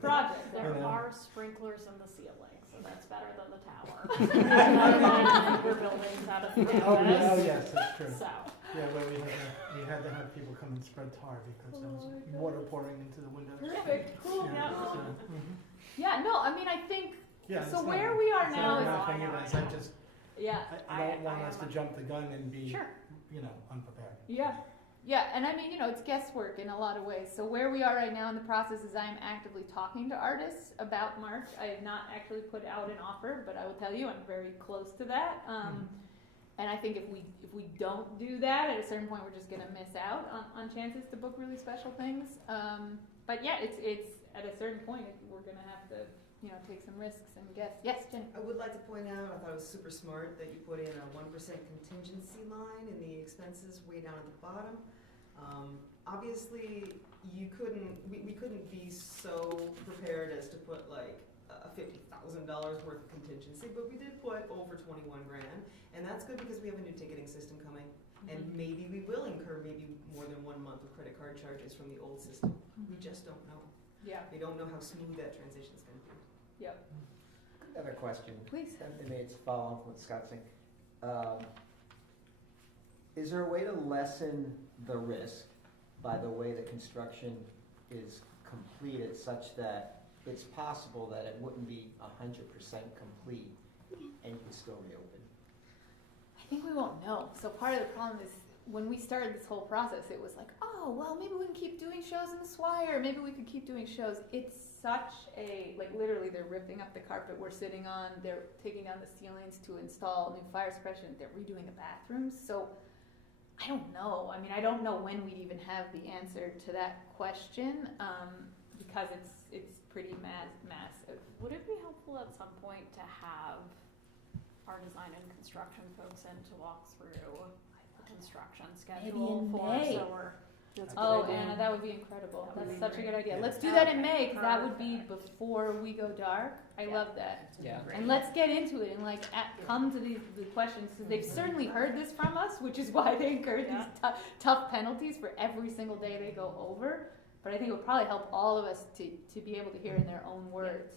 project. There Yeah. are sprinklers in the ceiling, so that's better than the tower. We're buildings out of canvas. Oh, yes, that's true. So, Yeah, where we had to have people come and spread tar because there was water pouring into the windows. Perfect, cool. Yeah, Yeah. so, mhm. Yeah, no, I mean, I think, Yeah, so it's where not- we are it's now not is, knocking you guys. I just, yeah, I don't want us to jump the gun and be, sure. Unprepared. Yeah, yeah, and I mean, it's guesswork in a lot of ways. So where we are right now in the process is I'm actively talking to artists about March. I have not actually put out an offer, but I will tell you I'm very close to that. And I think if we don't do that, at a certain point, we're just gonna miss out on chances to book really special things. But yeah, it's at a certain point we're gonna have to take some risks and guess. Yes, Jen. I would like to point out, I thought it was super smart that you put in a 1% contingency line in the expenses way down at the bottom. Obviously, we couldn't be so prepared as to put like $50,000 worth of contingency, but we did put over 21 grand, and that's good because we have a new ticketing system coming, and maybe we will incur maybe more than 1 month of credit card charges from the old system. We just don't know. Yeah. We don't know how smooth that transition is going to be. Yep. Another question. Please. And maybe it's following from what Scott's saying. Is there a way to lessen the risk by the way the construction is completed such that it's possible that it wouldn't be 100% complete and you can still reopen? I think we won't know. So part of the problem is when we started this whole process, it was like, oh, well, maybe we can keep doing shows in the Swire. Maybe we could keep doing shows. It's such a, like, literally they're ripping up the carpet we're sitting on. They're taking down the ceilings to install new fire suppression. They're redoing the bathrooms. So I don't know. I mean, I don't know when we'd even have the answer to that question because it's pretty massive. would it be helpful at some point to have our design and construction folks in to walk through the construction schedule in for May. so we're Oh, Anna, that would be incredible. That would That's be such a great. good idea. Yeah. Let's do that in May, because that would Perfect. be before we go dark. I Yeah. love that. Yeah. And let's get into it and come to the questions, because they've certainly heard this from us, which is why they incur Yeah. these tough penalties for every single day they go over. But I think it would probably help all of us to be able to hear in their own words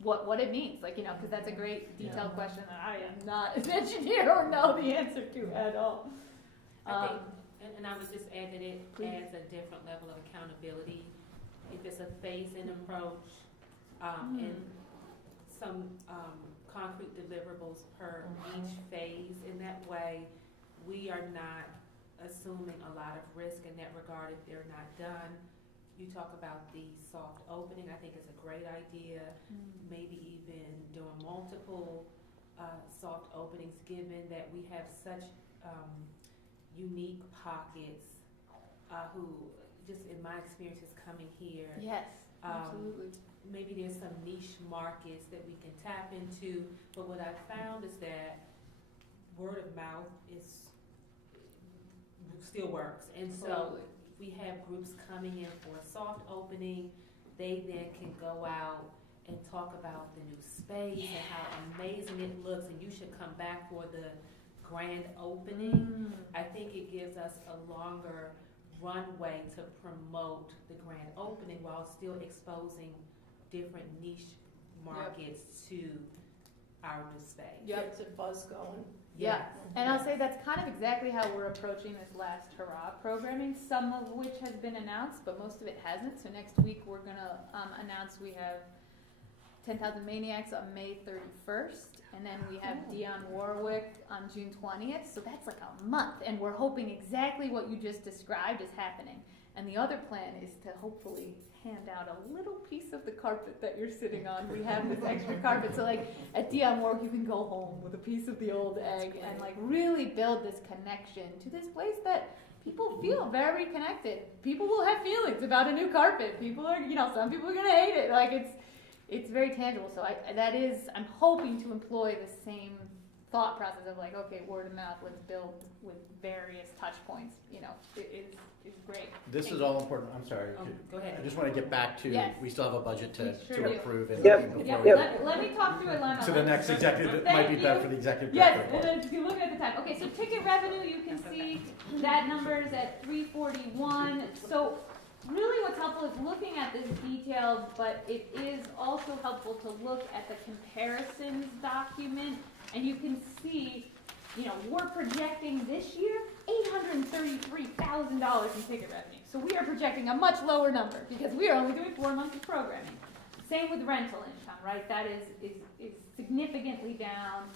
what it means, because that's a great detailed question that I am not an engineer or know the answer to at all. I think, and I would just add that it Please. adds a different level of accountability. If it's a phase-in approach, and some concrete deliverables per each phase, in that way, we are not assuming a lot of risk in that regard if they're not done. You talk about the soft opening, I think it's a great idea, maybe even doing multiple soft openings, given that we have such unique pockets who, just in my experiences coming here, Yes, absolutely. maybe there's some niche markets that we can tap into, but what I found is that word of mouth still works, and so Totally. we have groups coming in for a soft opening, they then can go out and talk about the new space and how amazing it looks, and you should come back for the grand opening. I think it gives us a longer runway to promote the grand opening while still exposing different niche markets to our new space. Yep. Gets a buzz going. Yeah, and I'll say that's kind of exactly how we're approaching this last hurrah programming, some of which has been announced, but most of it hasn't. So next week we're gonna announce we have 10,000 Maniacs on May 31st, and then we have Dionne Warwick on June 20th. So that's like a month, and we're hoping exactly what you just described is happening. And the other plan is to hopefully hand out a little piece of the carpet that you're sitting on. We have this extra carpet, so like at Dionne Warwick, you can go home with a piece of the old egg and like really build this connection to this place that people feel very connected. People will have feelings about a new carpet. People are, some people are gonna hate it. Like it's very tangible. So I'm hoping to employ the same thought process of like, okay, word of mouth, let's build with various touch points, you know, is great. This Thank is you. all important, I'm sorry. Oh, go ahead. I just wanna get back to, Yes. we still have a budget We sure to do. approve and Yep. before Yeah, we let me talk through it line by to line. the next executive, it Thank might be better you. for the executive Yes, director. and then if you look at the time, okay, so ticket revenue, you can see that number is at 341. So really what's helpful is looking at this detailed, but it is also helpful to look at the comparisons document, and you can see, you know, we're projecting this year $833,000 in ticket revenue. So we are projecting a much lower number because we are only doing 4 months of programming. Same with rental income, right? That is significantly down.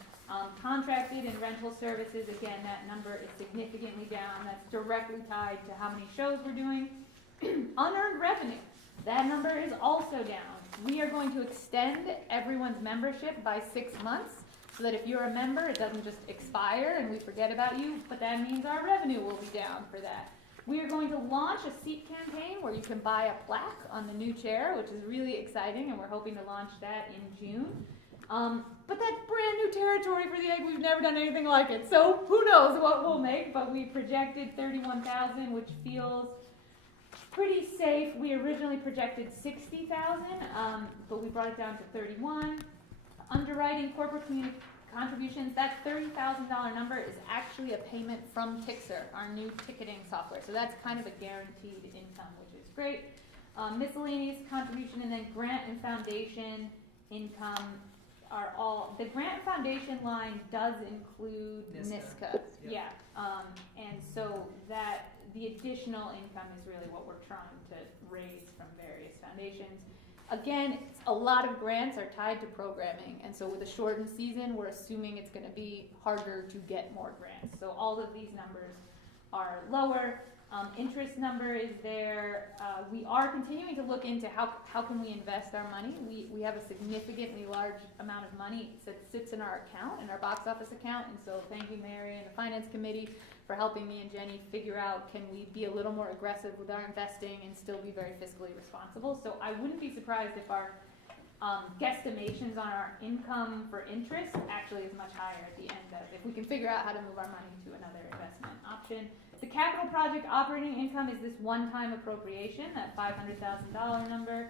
Contracted and rental services, again, that number is significantly down. That's directly tied to how many shows we're doing. Unearned revenue, that number is also down. We are going to extend everyone's membership by 6 months so that if you're a member, it doesn't just expire and we forget about you, but that means our revenue will be down for that. We are going to launch a seat campaign where you can buy a plaque on the new chair, which is really exciting, and we're hoping to launch that in June. But that's brand new territory for the egg. We've never done anything like it. So who knows what we'll make, but we projected 31,000, which feels pretty safe. We originally projected 60,000, but we brought it down to 31. Underwriting corporate community contributions, that $30,000 number is actually a payment from Tixer, our new ticketing software. So that's kind of a guaranteed income, which is great. Miscellaneous contribution and then grant and foundation income are all, the grant and foundation line does include NISCA. Yep. Yeah, and so that, the additional income is really what we're trying to raise from various foundations. Again, a lot of grants are tied to programming, and so with a shortened season, we're assuming it's gonna be harder to get more grants. So all of these numbers are lower. Interest number is there. We are continuing to look into how can we invest our money. We have a significantly large amount of money that sits in our account, in our box office account, and so thank you, Mary, and the Finance Committee for helping me and Jenny figure out, can we be a little more aggressive with our investing and still be very fiscally responsible. So I wouldn't be surprised if our guesstimations on our income for interest actually is much higher at the end of, if we can figure out how to move our money to another investment option. The capital project operating income is this one-time appropriation, that $500,000 number.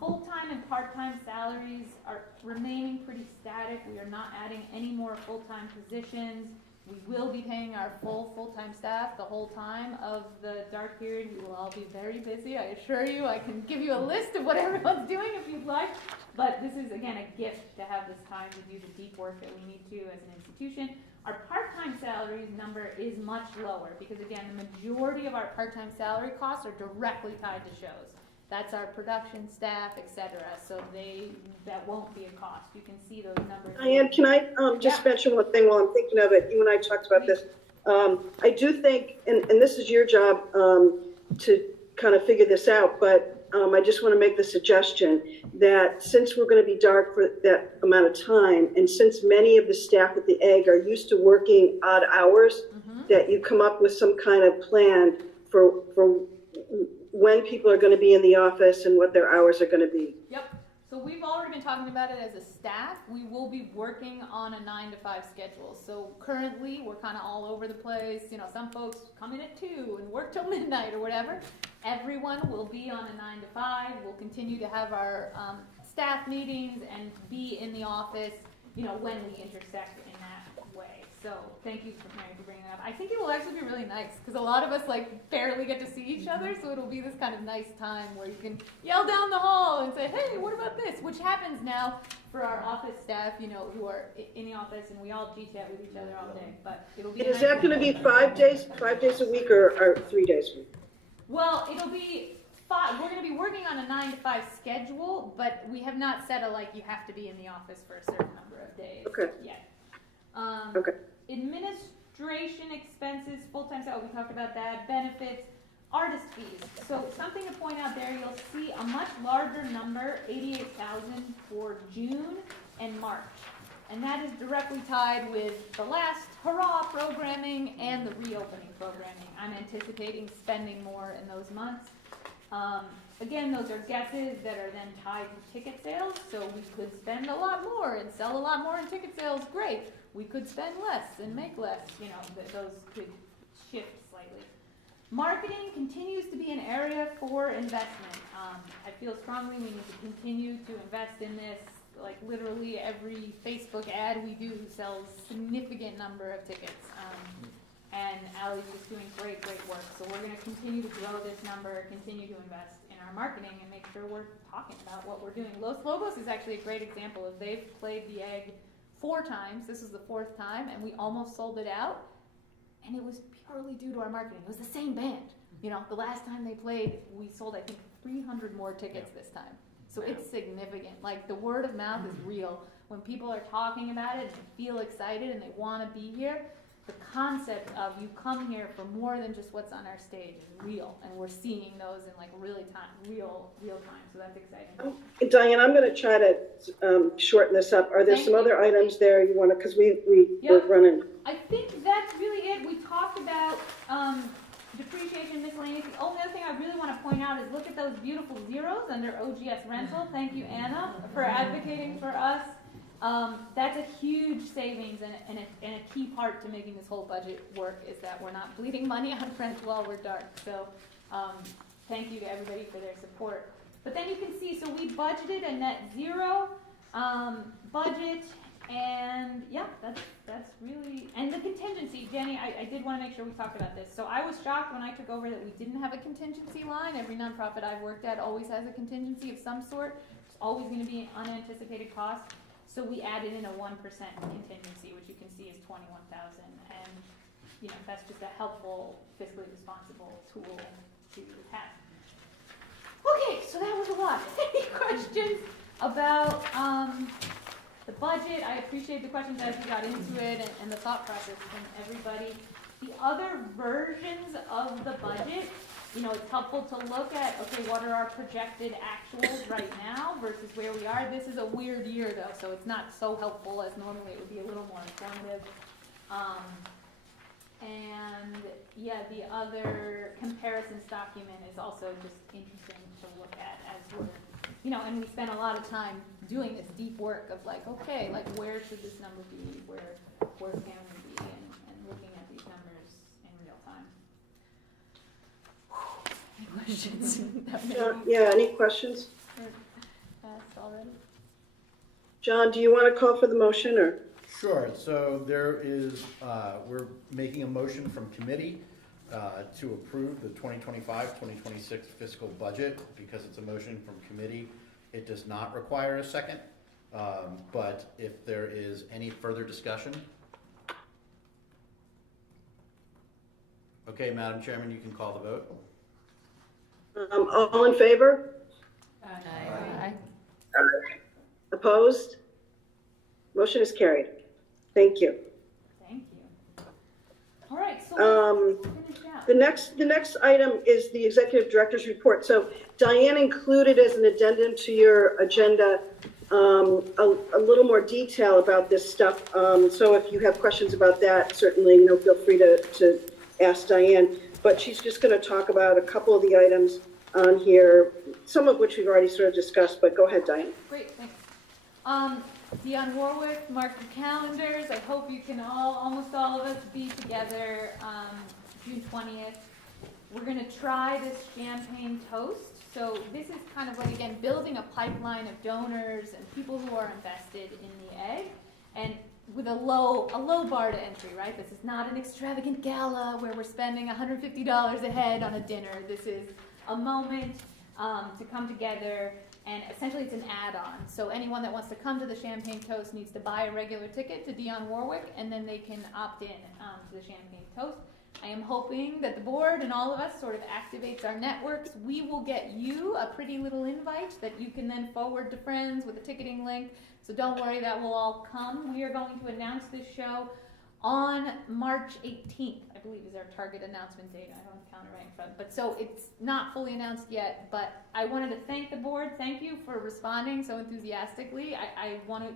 Full-time and part-time salaries are remaining pretty static. We are not adding any more full-time positions. We will be paying our full-time staff the whole time of the dark period. We will all be very busy, I assure you. I can give you a list of what everyone's doing if you'd like. But this is, again, a gift to have this time to do the deep work that we need to as an institution. Our part-time salaries number is much lower because, again, the majority of our part-time salary costs are directly tied to shows. That's our production staff, et cetera. So that won't be a cost. You can see those numbers. Diane, can I just mention one thing while I'm thinking of it? You and I talked about this. I do think, and this is your job to kind of figure this out, but I just want to make the suggestion that since we're going to be dark for that amount of time, and since many of the staff at the Egg are used to working odd hours, that you come up with some kind of plan for when people are going to be in the office and what their hours are going to be. Yep. So we've already been talking about it as a staff. We will be working on a 9 to 5 schedule. So currently we're kind of all over the place. You know, some folks come in at 2 and work till midnight or whatever. Everyone will be on a 9 to 5. We'll continue to have our staff meetings and be in the office, you know, when we intersect in that way. So thank you for Mary for bringing that up. I think it will actually be really nice because a lot of us like barely get to see each other, so it'll be this kind of nice time where you can yell down the hall and say, hey, what about this? Which happens now for our office staff, you know, who are in the office, and we all G-chat with each other all day. But it'll be. Is that going to be 5 days a week, or 3 days a week? Well, it'll be 5. We're going to be working on a 9 to 5 schedule, but we have not set a you have to be in the office for a certain number of days yet. Okay. Administration expenses, full-time salary, we talked about that. Benefits, artist fees. So something to point out there, you'll see a much larger number, 88,000 for June and March. And that is directly tied with the last hurrah programming and the reopening programming. I'm anticipating spending more in those months. Again, those are guesses that are then tied to ticket sales, so we could spend a lot more and sell a lot more in ticket sales, great. We could spend less and make less, you know, those could shift slightly. Marketing continues to be an area for investment. I feel strongly we need to continue to invest in this. Like literally every Facebook ad we do sells significant number of tickets. And Ally's just doing great work. So we're gonna continue to grow this number, continue to invest in our marketing and make sure we're talking about what we're doing. Los Lobos is actually a great example of they've played the Egg 4 times. This is the 4th time and we almost sold it out. And it was purely due to our marketing. It was the same band. You know, the last time they played, we sold, I think, 300 more tickets this time. So it's significant. Like the word of mouth is real. When people are talking about it and feel excited and they want to be here, the concept of you come here for more than just what's on our stage is real. And we're seeing those in like real time. So that's exciting. Diane, I'm going to try to shorten this up. Are there Thank some you. other items there you want to, because we're Yep. running. I think that's really it. We talked about depreciation, miscellaneous. The only other thing I really want to point out is look at those beautiful zeros under OGS rental. Thank you, Anna, for advocating for us. That's a huge savings and a key part to making this whole budget work is that we're not bleeding money on rent while we're dark. So thank you to everybody for their support. But then you can see, so we budgeted a net 0 budget. And yeah, that's really, and the contingency, Jenny, I did want to make sure we talked about this. So I was shocked when I took over that we didn't have a contingency line. Every nonprofit I've worked at always has a contingency of some sort. It's always going to be an unanticipated cost. So we added in a 1% contingency, which you can see is $21,000. And, you know, that's just a helpful, fiscally responsible tool to have. Okay, so that was a lot. Any questions about, the budget? I appreciate the questions as we got into it and the thought process from everybody. The other versions of the budget, you know, it's helpful to look at, okay, what are our projected actuals right now versus where we are. This is a weird year though, so it's not so helpful as normally it would be a little more informative. And yeah, the other comparisons document is also just interesting to look at as we're, you know, and we spent a lot of time doing this deep work of like, okay, like where should this number be, where can we be, and looking at these numbers in real time. Any questions? Yeah, any questions? Asked already? John, do you want to call for the motion or? Sure, so there is, we're making a motion from committee to approve the 2025-2026 fiscal budget. Because it's a motion from committee, it does not require a second. But if there is any further discussion. Okay, Madam Chairman, you can call the vote. All in favor? Aye. Opposed? Motion is carried. Thank you. Thank you. All right, so let's finish out. The next item is the executive director's report. So Diane included as an addendum to your agenda a little more detail about this stuff. So if you have questions about that, certainly, you know, feel free to ask Diane. But she's just going to talk about a couple of the items on here, some of which we've already sort of discussed. But go ahead, Diane. Great, thanks. Dionne Warwick, mark your calendars. I hope you can almost all of us, be together June 20th. We're going to try this champagne toast. So this is kind of like, again, building a pipeline of donors and people who are invested in the Egg, and with a low bar to entry, right? This is not an extravagant gala where we're spending $150 a head on a dinner. This is a moment to come together. And essentially it's an add-on. So anyone that wants to come to the Champagne Toast needs to buy a regular ticket to Dionne Warwick, and then they can opt in to the Champagne Toast. I am hoping that the board and all of us sort of activates our networks. We will get you a pretty little invite that you can then forward to friends with a ticketing link. So don't worry, that will all come. We are going to announce this show On March 18th, I believe is our target announcement date. I don't have the calendar right in front, but so it's not fully announced yet, but I wanted to thank the board. Thank you for responding so enthusiastically.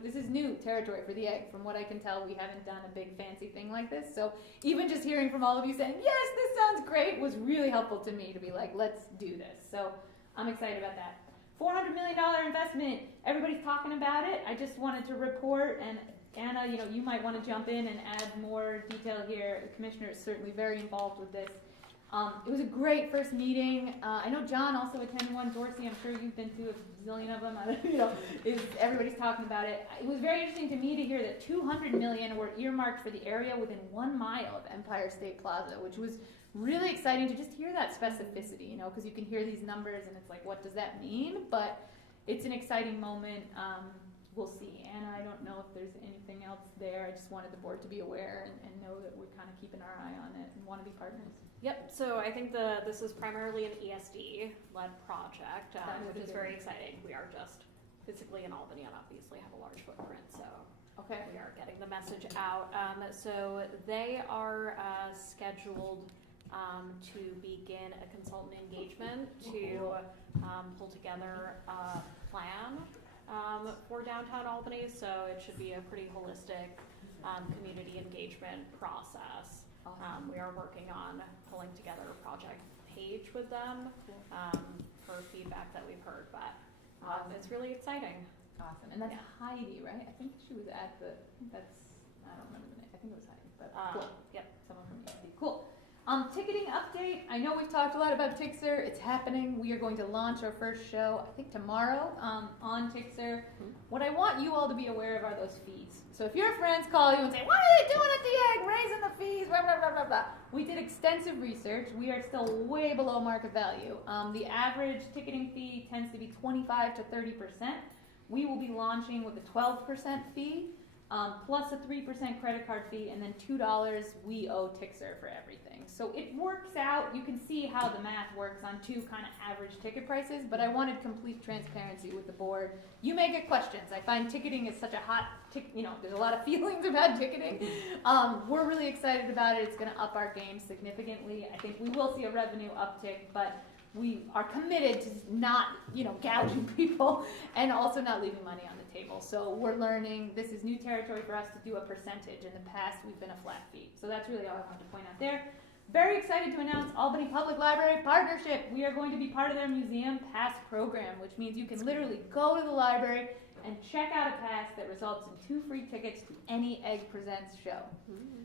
This is new territory for the egg. From what I can tell, we haven't done a big fancy thing like this. So even just hearing from all of you saying, yes, this sounds great, was really helpful to me to be like, let's do this. So I'm excited about that. $400 million investment. Everybody's talking about it. I just wanted to report, and Anna, you might want to jump in and add more detail here. The commissioner is certainly very involved with this. It was a great first meeting. I know John also attended one. Dorsey, I'm sure you've been to a zillion of them. Everybody's talking about it. It was very interesting to me to hear that $200 million were earmarked for the area within 1 mile of Empire State Plaza, which was really exciting to just hear that specificity, because you can hear these numbers and it's like, what does that mean? But it's an exciting moment. We'll see. Anna, I don't know if there's anything else there. I just wanted the board to be aware and know that we're kind of keeping our eye on it and want to be partners. Yep, so I think this is primarily an ESD-led project, which is very exciting. We are just physically in Albany and obviously have a large footprint, so Okay. we are getting the message out. So they are scheduled to begin a consultant engagement to pull together a plan for downtown Albany, so it should be a pretty holistic community engagement process. We are working on pulling together a project page with them for feedback that we've heard, but it's really exciting. Awesome. And that's Yeah. Heidi, right? I think she was at I don't remember the name. I think it was Heidi, but cool. Yep. Someone from ESD. Cool. Ticketing update. I know we've talked a lot about Tixer. It's happening. We are going to launch our first show, I think tomorrow, on Tixer. What I want you all to be aware of are those fees. So if your friends call you and say, what are they doing at the egg? Raising the fees, blah, blah, blah, blah, blah. We did extensive research. We are still way below market value. The average ticketing fee tends to be 25 to 30%. We will be launching with a 12% fee. Plus a 3% credit card fee, and then $2 we owe Tixer for everything. So it works out. You can see how the math works on two kind of average ticket prices, but I wanted complete transparency with the board. You may get questions. I find ticketing is such a hot there's a lot of feelings about ticketing. We're really excited about it. It's going to up our game significantly. I think we will see a revenue uptick, but we are committed to not, gouging people and also not leaving money on the table. So we're learning. This is new territory for us to do a percentage. In the past, we've been a flat fee. So that's really all I wanted to point out there. Very excited to announce Albany Public Library partnership. We are going to be part of their Museum Pass program, which means you can literally go to the library and check out a pass that results in 2 free tickets to any Egg Presents show.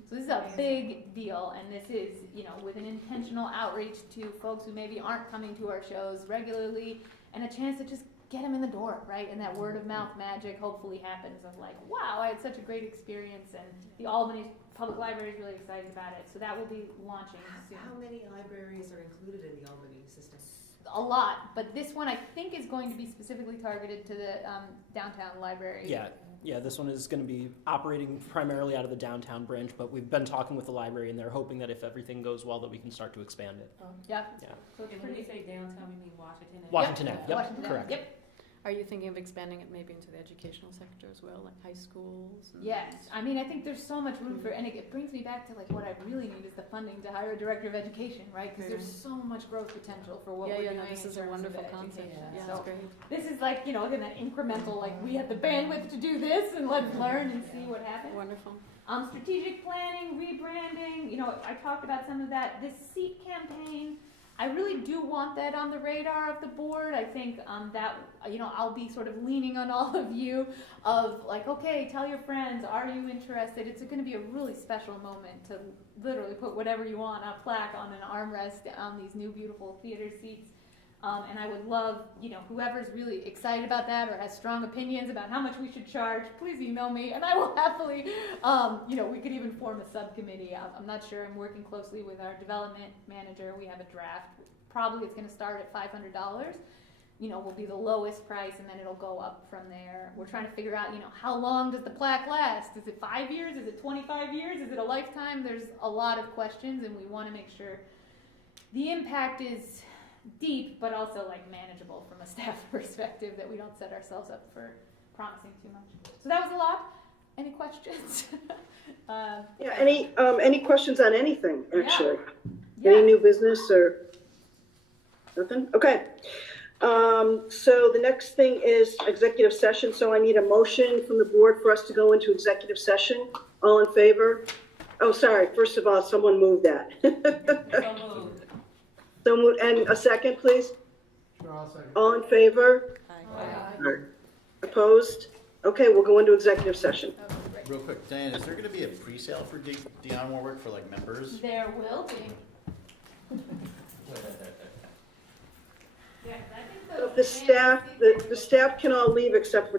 So this is a big deal, and this is, with an intentional outreach to folks who maybe aren't coming to our shows regularly, and a chance to just get them in the door, right? And that word of mouth magic hopefully happens of like, wow, I had such a great experience, and the Albany Public Library is really excited about it. So that will be launching soon. How many libraries are included in the Albany system? A lot, but this one I think is going to be specifically targeted to the downtown library. Yeah, this one is going to be operating primarily out of the downtown branch, but we've been talking with the library, and they're hoping that if everything goes well, that we can start to expand it. Yeah. Yeah. So it's And when pretty you say downtown, we mean Washington Ave. Washington Ave, yep, Washington Ave, correct. Yep. Are you thinking of expanding it maybe into the educational sector as well, like high schools? Yes, I mean, I think there's so much room for, and it brings me back to like what I really need is the funding to hire a director of education, right? Because there's so much growth potential for what we're doing. This is a in terms wonderful of concept. education. Yeah, So it's great. this is like, again, that incremental, like we have the bandwidth to do this, and let's learn and see what happens. Wonderful. Strategic planning, rebranding, I talked about some of that. This SEAT campaign, I really do want that on the radar of the board. I think that, I'll be sort of leaning on all of you of like, okay, tell your friends, are you interested? It's going to be a really special moment to literally put whatever you want, a plaque on an armrest on these new beautiful theater seats. And I would love, whoever's really excited about that or has strong opinions about how much we should charge, please email me and I will happily, we could even form a subcommittee. I'm not sure. I'm working closely with our development manager. We have a draft. Probably it's going to start at $500. Will be the lowest price and then it'll go up from there. We're trying to figure out, how long does the plaque last? Is it 5 years? Is it 25 years? Is it a lifetime? There's a lot of questions and we want to make sure the impact is deep, but also like manageable from a staff perspective, that we don't set ourselves up for promising too much. So that was a lot. Any questions? Yeah, any questions on anything, actually? Yeah. Any new business or nothing? Okay. So the next thing is executive session, so I need a motion from the board for us to go into executive session. All in favor? Oh, sorry, first of all, someone move that. So moved. So moved, and a second, please? Sure, I'll second. All in favor? Opposed? Okay, we'll go into executive session. Real quick, Diane, is there gonna be a pre-sale for Dion Warwick for like members? There will be. Yeah, 'cause I think The staff can all leave except for